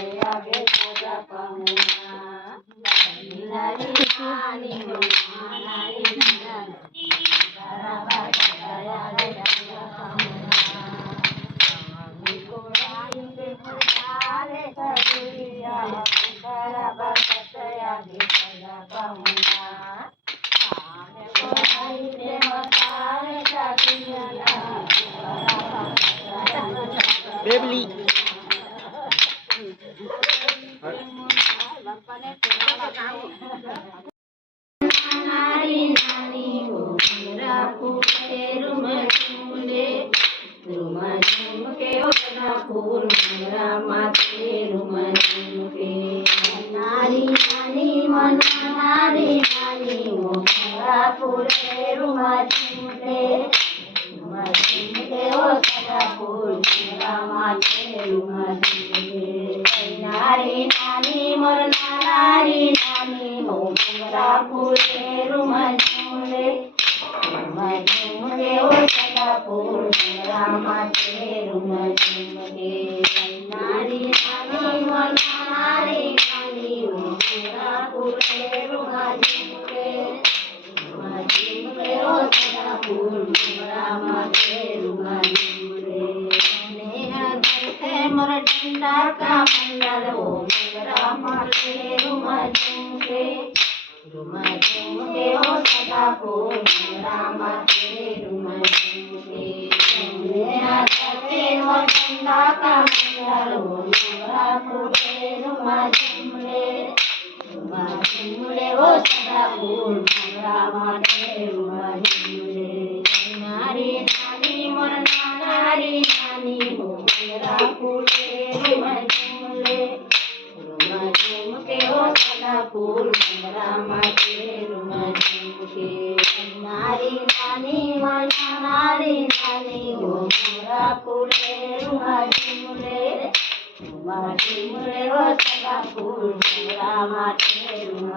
आगे सदा पहुना नारी नानी नारी नानी तारा बात आगे सदा पहुना को राई के फुलाले सदिया तारा बात आगे सदा पहुना को राई के मताले सदिया बेबली नारी नानी हो मेरा फूले रुम के ओसना फूल मेरा माथे रुम के नारी नानी मना नारी नानी हो मेरा फूले रुम के ओसना फूल मेरा माथे रुम के नारी नानी मरना नारी नानी हो मेरा फूले रुम के ओ सदा फूल मेरा माथे रुम के नारी नानी मरना नारी नानी हो मेरा फूले रुम के ओ सदा फूल मेरा माथे रुम के मोर डंडा का मंडल हो मेरा माथे रुम के ओ सदा फूल मेरा माथे रुम के मेरा मोर डंडा का मंडल हो मेरा फूले रुम ओ सदा फूल मेरा माथे रुम नारी नानी मोर नारी नानी हो मेरा फूले रुम के ओ सदा फूल मेरा माथे रुम के नारी नानी मना नारी नानी हो मेरा फूले रुम ओ सदा फूल मेरा माथे रुम